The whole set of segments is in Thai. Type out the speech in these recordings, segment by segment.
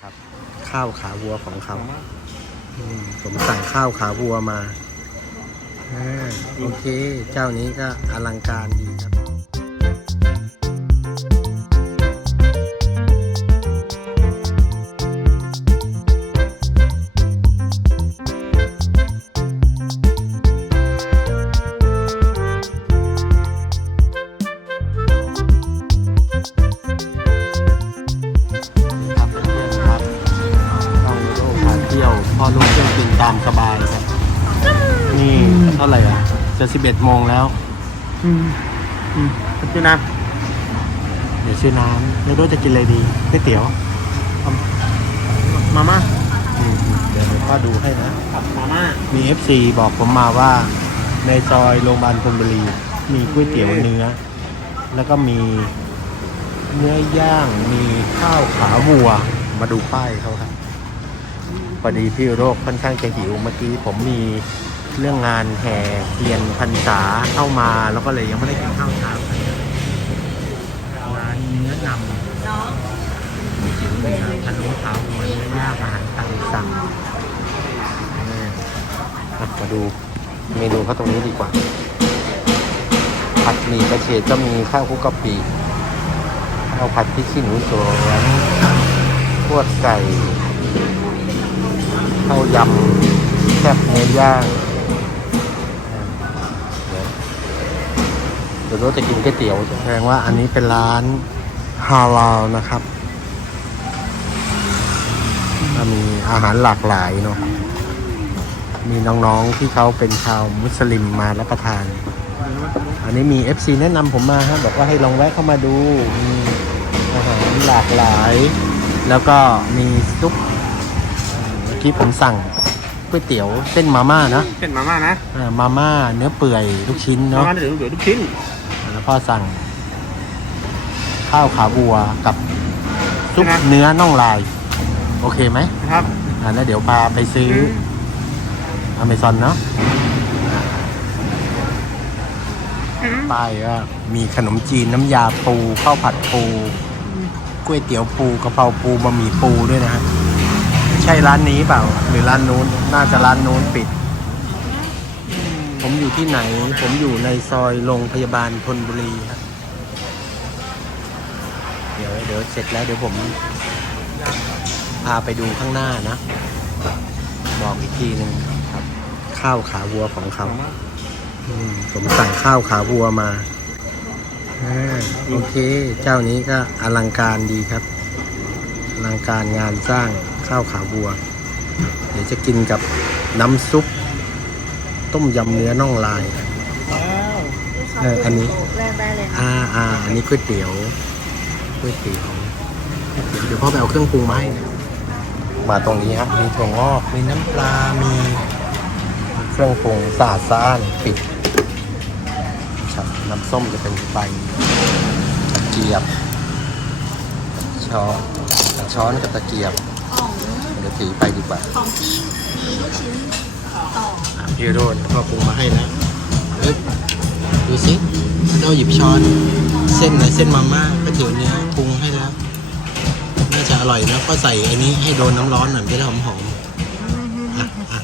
ครับ ข้าวขาวัวของเขาอืมผมสั่งข้าวขาวัวมาอ่าโอเค เจ้านี้ก็อลังการดีครับ สิบเอ็ดโมงแล้ว อืมอืมพี่นะเดี๋ยวซื้อน้ำไม่รู้จะกินอะไรดีก๋วยเตี๋ยว มาม่าอืมเดี๋ยวพ่อดูให้นะกับมาม่ามี FC บอกผมมาว่า ในซอยโรงพยาบาลพรหมบุรี มีก๋วยเตี๋ยวเนื้อ แล้วก็มีเนื้อย่างมีข้าวขาวัว มาดูป้ายเขาครับพอดีพี่โรคค่อนข้างจะหิวเมื่อกี้ผมมี เรื่องงานแห่เทียนพรรษาเข้ามาแล้วก็เลยยังไม่ได้กินข้าวเช้ากันร้านเนื้อนำหิวเลยครับพันล้ขาวัวเนื้อย่างอาหารตามสั่งมาดูเมนูเขาตรงนี้ดีกว่า ผัดหมี่กระเฉดก็มีข้าวคุกกะปิข้าวผัดพริกขี้หนูสวนทวดไก่ข้าวยำแคบเนื้อย่าง เดี๋ยวเดี๋ยวเราจะกินก๋วยเตี๋ยวแสดงว่าอันนี้เป็นร้านฮาลาลนะครับก็มีอาหารหลากหลายเนาะมีน้องๆที่เขาเป็นชาวมุสลิมมารับประทาน อันนี้มี FC แนะนำผมมาฮะบอกว่าให้ลองแวะเข้ามาดูมีอาหารหลากหลาย แล้วก็มีซุปเมื่อกี้ผมสั่งก๋วยเตี๋ยวเส้นมาม่านะ เป็นมาม่านะอ่ามาม่าเนื้อเปื่อยลูกชิ้นมาเนาะม่าเดี๋ยวเดี๋ยวลูกชิ้น แล้วพ่อสั่ง ข้าวขาวัวกับซุปเนื้อน่องลาย โอเคไหมนะครับ อ่าแล้วเดี๋ยวพาไปซื้ออเมซอนเนาะป้ายก็มีขนมจีนน้ำยาปูข้าวผัดปูก๋วยเตี๋ยวปูกะเพราปูบะหมี่ปูด้วยนะฮะใช่ร้านนี้เปล่า หรือร้านนู้นน่าจะร้านนู้นปิด ผมอยู่ที่ไหน ผมอยู่ในซอยโรงพยาบาลธนบุรีครับเดี๋ยวเดี๋ยวเสร็จแล้วเดี๋ยวผมพาไปดูข้างหน้านะ บอกอีกทีหนึ่งครับ ข้าวขาวัวของเขาผมสั่งข้าวขาวัวมาอ่าโอเค เจ้านี้ก็อลังการดีครับ อลังการงานสร้างข้าวขาวัว เดี๋ยวจะกินกับน้ำซุป ต้มยำเนื้อน่องลาย เอออันนี้ แรกได้เลยค่ะอ่าอ่าอันนี้ก๋วยเตี๋ยวก๋วยเตี๋ยวก๋วยเตี๋ยวเดี๋ยวพ่อไปเอาเครื่องปรุงมาให้นะมาตรงนี้ฮะมีถั่วงอกมีน้ำปลา มีเครื่องปรุงสะอาดสะอ้านปิดครับน้ำส้มจะเป็นใบตะเกียบ ช้อนช้อนกับตะเกียบของเดี๋ยวถือไปดีกว่า ของที่มีลูกชิ้นต่อ พี่โรนพ่อปรุงมาให้แล้วเอ้ยดูสิเราหยิบช้อน เส้นไหนเส้นมาม่าก๋วยเตี๋ยวเนื้อปรุงให้แล้วน่าจะอร่อยนะก็ใส่อันนี้ให้โดนน้ำร้อนหน่อยจะได้หอมหอมอะอะ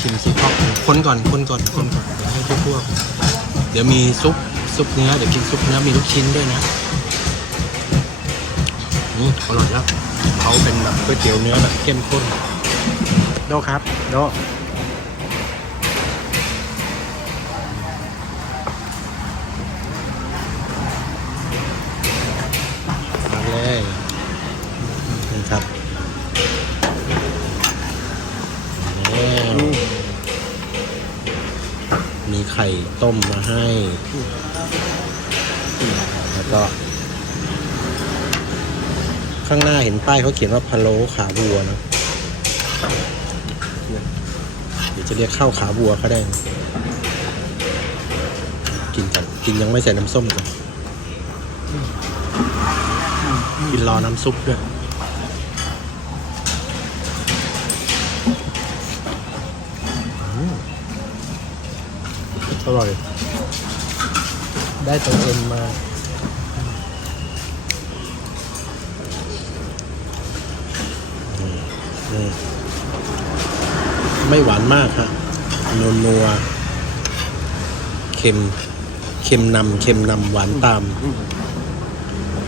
ชิมสิพ่อคนก่อนคนก่อนคนก่อนเดี๋ยวให้ทั่วๆเดี๋ยวมีซุปซุปเนื้อเดี๋ยวกินซุปเนื้อมีลูกชิ้นด้วยนะอืมอร่อยแล้วเขาเป็นแบบก๋วยเตี๋ยวเนื้อแบบเข้มข้น โดครับ โดมาเลยนี่ครับมีไข่ต้มมาให้ แล้วก็ ข้างหน้าเห็นป้ายเขาเขียนว่าพะโล้ขาวัวเนอะ จะเรียกข้าวขาบัวก็ได้ กินกันกินยังไม่ใส่น้ำส้มก่อนกินรอน้ำซุปด้วยอร่อย ได้ตัวเอ็นมานี่นี่ ไม่หวานมากฮะนัวนัวเค็ม เค็มนำเค็มนำหวานตาม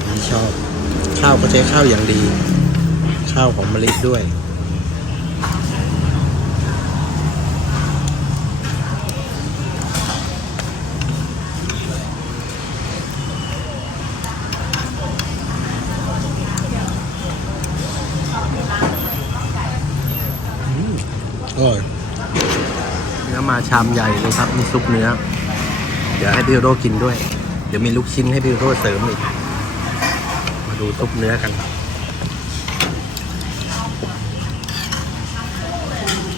นี่ชอบ ข้าวก็ใช้ข้าวอย่างดี ข้าวของมะลิด้วย อร่อยเนื้อมาชามใหญ่เลยครับมีซุปเนื้อ เดี๋ยวให้พี่โรกินด้วย เดี๋ยวมีลูกชิ้นให้พี่โรเสริมอีก มาดูซุปเนื้อกัน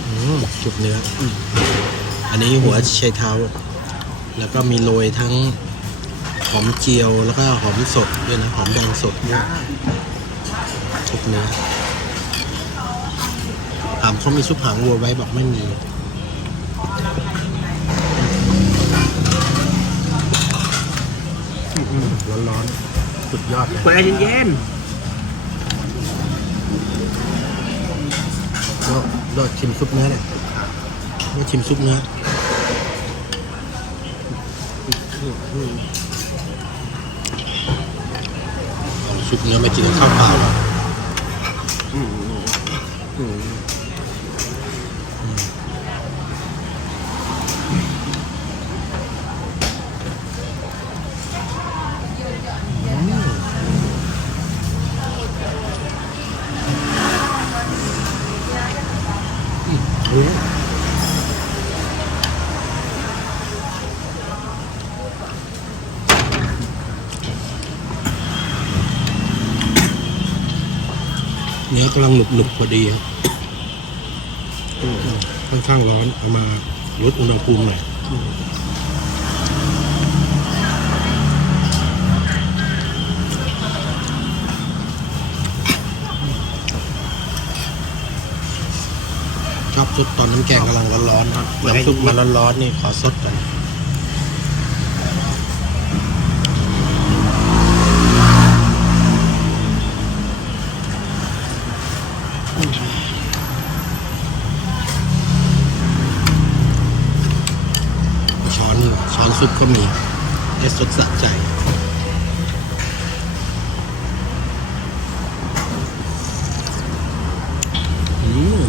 อืมซุปเนื้อออันนี้หัวไชเท้า แล้วก็มีโรยทั้งหอมเจียวแล้วก็หอมสดด้วยนะหอมแดงสดด้วยซุปเนื้อถาม เขามีซุปหางวัวไว้บอกไม่มีร้อนร้อนๆสุดยอดเลยเปิดแอร์เย็นก็รอชิมซุปเนื้อเลยมาชิมซุปเนื้อซุปเนื้อไม่กินกับข้าวเปล่าหรอกๆอืมอืม รู้เนื้อกำลังหนุบหนุบๆพอดีครับค่อนข้างร้อนเอามาลดอุณหภูมิหน่อย ซุปตอนน้ำแกงกำลังร้อนๆครับน้ำซุปมาร้อนๆนี่ขอสดก่อนช้อนช้อนซุปก็มีได้สดสะใจ อืม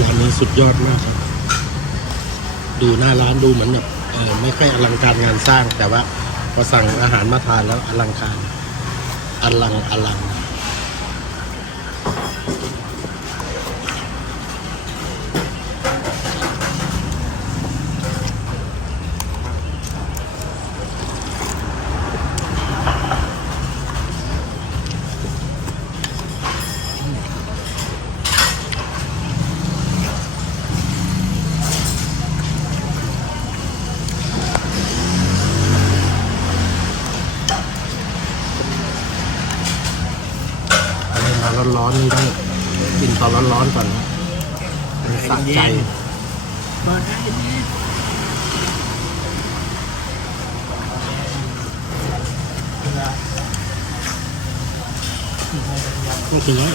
ร้านนี้สุดยอดมากครับ ดูหน้าร้านดูเหมือนแบบเออไม่ค่อยอลัง้าง แต่ว่าพอสั่งอาหารมาทานแล้วอลังการอลังอลัง อนๆนี่ต้องกินตอนร้อนๆก่อนนะมันสะใจเปิดแอร์เย็นก็คือว่า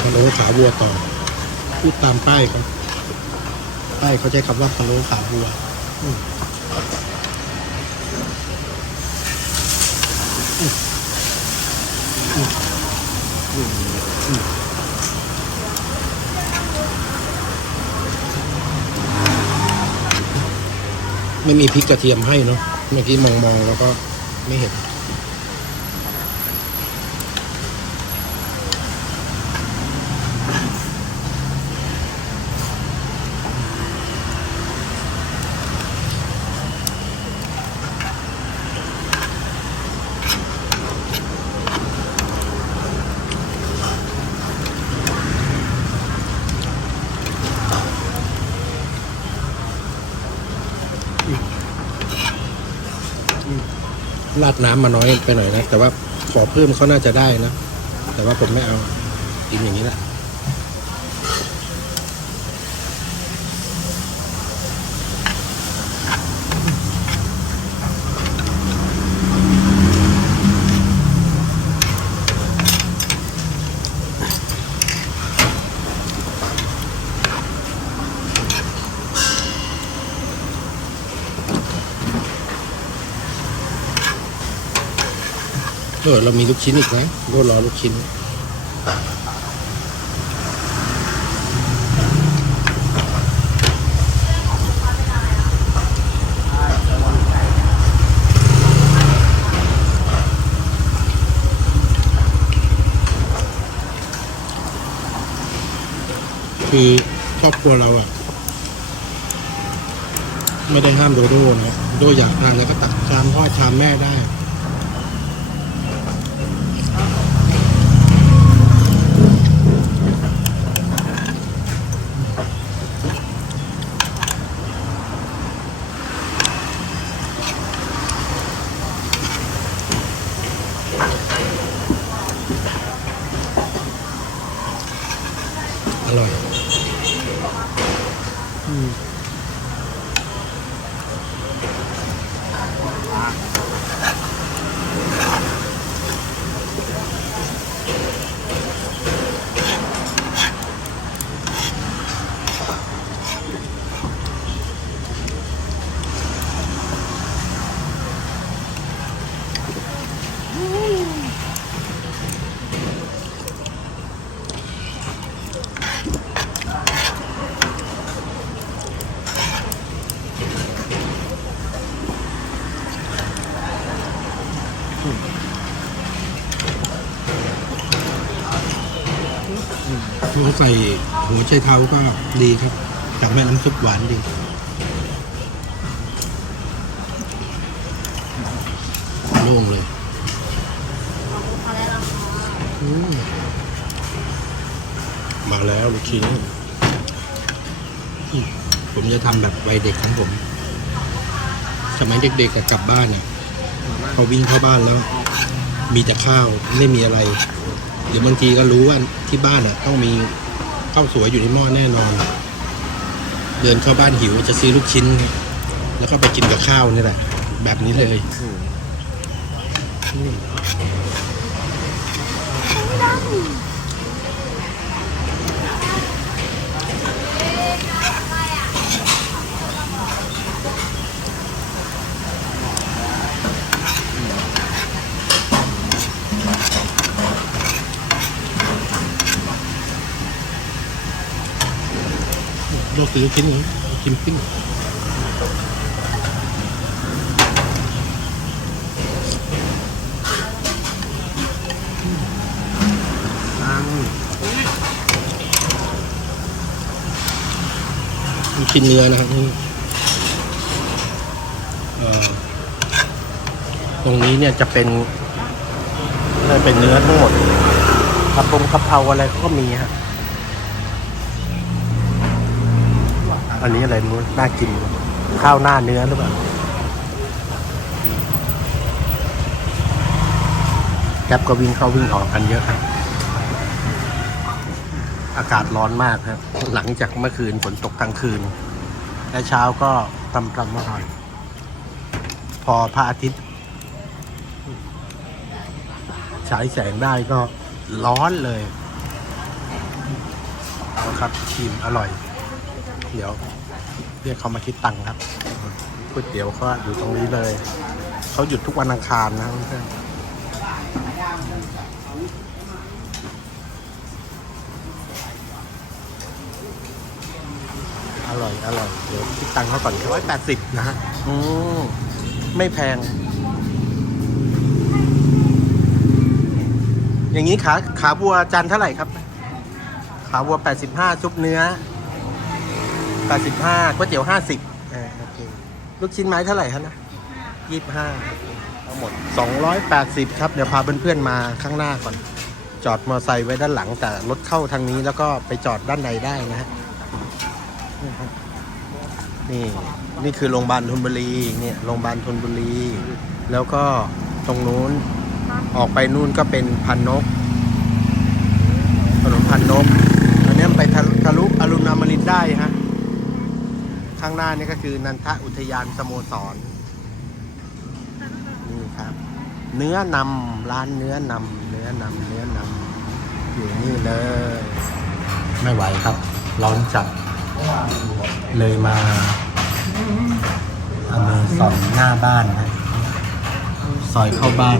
พะโล้ขา วัวต่อ พูดตามป้ายครับป้ายเขาใช้คำว่าพะโล้ขาวัวไม่มีพริกกระเทียมให้เนาะเมื่อกี้มองๆแล้วก็ไม่เห็น ราดน้ำมาน้อยไปหน่อยนะ แต่ว่าขอเพิ่มเขาน่าจะได้นะ แต่ว่าผมไม่เอากินอย่างนี้แหละ เออเรามีลูกชิ้นอีกนะโดรอลูกชิ้นคือครอบครัวเราอะไม่ได้ห้ามโดโดนะโดอยากทานแล้วก็ตักชามพ่อชามแม่ได้ ใส่หัวไชเท้าก็ดีครับจากแม่น้ำซุปหวานดีโล่งเลยอืมมาแล้วลูกชิ้นอืมผมจะทำแบบวัยเด็กของผม สมัยเด็กๆอะกลับบ้านเนี่ยพอวิ่งเข้าบ้านแล้ว มีแต่ข้าวไม่มีอะไรหรือบางทีก็รู้ว่าที่บ้านอะต้องมี ข้าวสวยอยู่ในหม้อแน่นอน เดินเข้าบ้านหิวจะซื้อลูกชิ้น แล้วก็ไปกินกับข้าวนี่แหละ แบบนี้เลยอืม ซื้อชิ้นนี้กินปิ้งตังลูกชิ้นเนื้อนะครับนี่ตรงนี้เนี่ยจะเป็นจะเป็นเนื้อทั้งหมดกระพงกะเพราอะไรก็มีฮะ อันนี้อะไรนู้นน่ากิน ข้าวหน้าเนื้อหรือเปล่าแก๊ปก็วิ่งเข้าวิ่งออกกันเยอะครับ อากาศร้อนมากครับ หลังจากเมื่อคืนฝนตกทั้งคืน และเช้าก็ตำพรำมาหน่อย พอพระอาทิตย์ฉายแสงได้ก็ร้อนเลยเอาครับชิมอร่อย เดี๋ยวเรียกเขามาคิดตังค์ครับก๋วยเตี๋ยวเขาอยู่ตรงนี้เลยเขาหยุดทุกวันอังคารนะครับเพื่อนอร่อยอร่อยเดี๋ยวคิดตังค์เขาก่อนร้อยแปดสิบนะฮะอืมไม่แพง อย่างนี้ขาขาบัวจานเท่าไหร่ครับ ขาบัวแปดสิบห้าซุปเนื้อ แปดสิบห้าก๋วยเตี๋ยวห้าสิบโอเคลูกชิ้นไม้เท่าไหร่ครับนะยี่สิบห้าทั้งหมดสองร้อยแปดสิบครับ เดี๋ยวพาเพื่อนๆมาข้างหน้าก่อน จอดมอเตอร์ไซค์ไว้ด้านหลังแต่รถเข้าทางนี้แล้วก็ไปจอดด้านในได้นะฮะนี่นี่คือโรงพยาบาลธนบุรีเนี่ยโรงพยาบาลธนบุรี แล้วก็ตรงนู้นออกไปนู่นก็เป็นพันนกถนนพันนกอันนี้มันไปทะทะลุอรุณอมรินทร์ได้ฮะ ข้างหน้านี่ก็คือนันทอุทยานสโมสรนี่ครับ เนื้อนำร้านเนื้อนำเนื้อนำเนื้อนำอยู่นี่เลย ไม่ไหวครับ ร้อนจัดเลยมาอเมซอนหน้าบ้านฮะซอยเข้าบ้าน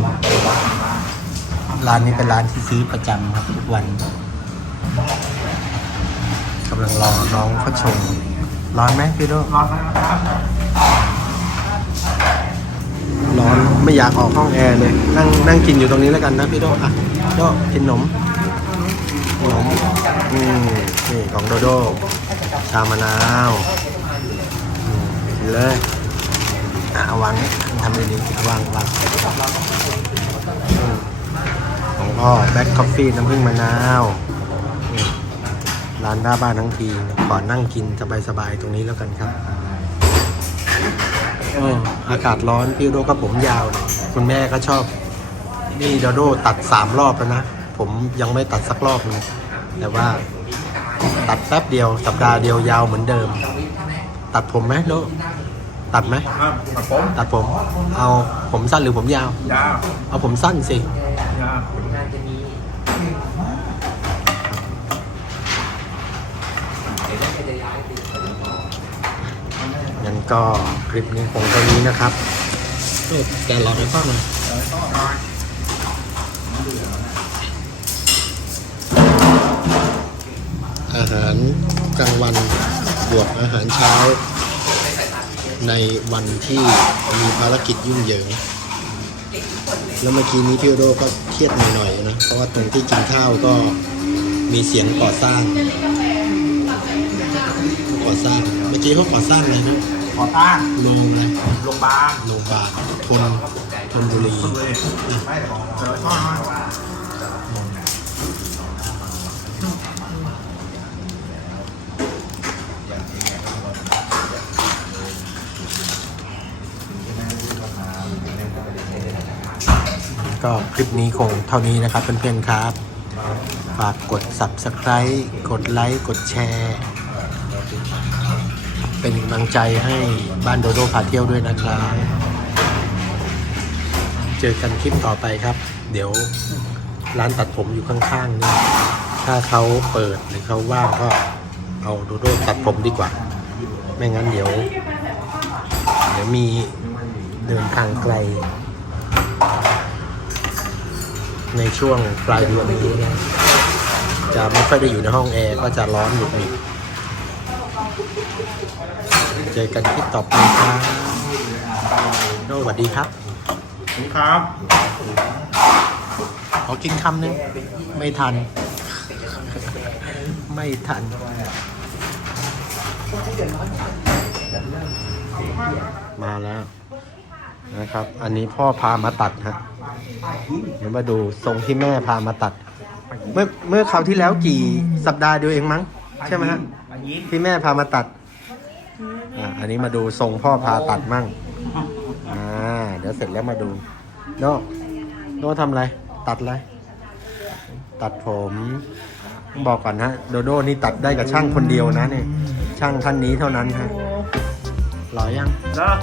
ร้านนี้เป็นร้านที่ซื้อประจำครับทุกวันกำลังรอน้องเขาชง ร้อนไหมพี่โดร้อนมากครับร้อนไม่อยากออกห้องแอร์เลย นั่งนั่งกินอยู่ตรงนี้แล้วกันนะพี่โดอะโดกินขนมขนมอืมนี่ของโดโดชามะนาวกินเลยอะวางทำดีๆวางวางของพ่อแบ็คคอฟฟี่น้ำผึ้งมะนาว ร้านหน้าบ้านทั้งที ขอนั่งกินสบายๆตรงนี้แล้วกันครับเอออากาศร้อนพี่โดก็ผมยาวเนี่ยคุณแม่ก็ชอบ นี่โดโดตัดสามรอบแล้วนะ ผมยังไม่ตัดสักรอบนึงแต่ว่า ตัดแป๊บเดียว สัปดาห์เดียวยาวเหมือนเดิม ตัดผมไหมโดตัดไหมครับครับผม ตัดผม เอาผมสั้นหรือผมยาว ยาว เอาผมสั้นสิ ยาว ก็คลิปนี้คงเท่านี้นะครับแกรอไปป้าหนอยอาหารกลางวันบวกอาหารเช้า ในวันที่มีภารกิจยุ่งเหยิง แล้วเมื่อกี้นี้พี่โอโดก็เครียดหน่อยๆนะ เพราะว่าตรงที่กินข้าวก็มีเสียงก่อสร้าง ก่อสร้าง เมื่อกี้เขาก่อสร้างอะไรนะ ขอต้านโรงอะไรโรงพยาบาลโรงพยาบาลทนทนบุรีสุดเลยไม่ขอเจอท่อนมาก็คลิปนี้คงเท่านี้นะครับเพื่อนๆครับ ฝากกด subscribe กดไลค์ กดแชร์ เป็นกำลังใจให้บ้านโดโดพาเที่ยวด้วยนะครับ เจอกันคลิปต่อไปครับ เดี๋ยวร้านตัดผมอยู่ข้างๆนี่ถ้าเขาเปิดหรือเขาว่างก็เอาโดโดตัดผมดีกว่า ไม่งั้นเดี๋ยว เดี๋ยวมีเดินทางไกล ในช่วงปลายเดือนนี้นะจะไม่ค่อยได้อยู่ในห้องแอร์ก็จะร้อนหงุดหงิด เจอกันคลิปต่อไปครับโน้สวัสดีครับผมครับขอกินคำหนึง ไม่ทัน ไม่ทันมาแล้วนะครับ อันนี้พ่อพามาตัดฮะ เดี๋ยวมาดูทรงที่แม่พามาตัด เมื่อเมื่อคราวที่แล้วกี่สัปดาห์เดียวเองมั้ง ใช่ไหมฮะอายิ้มที่แม่พามาตัด อ่าอันนี้มาดูทรงพ่อพาตัดมั่ง อ่า เดี๋ยวเสร็จแล้วมาดู โน่โน่ทำอะไร ตัดอะไร ตัดผมต้องบอกก่อนฮะ โดโด้นี่ตัดได้กับช่างคนเดียวนะนี่ช่างท่านนี้เท่านั้นฮะหล่อยัง แล้ว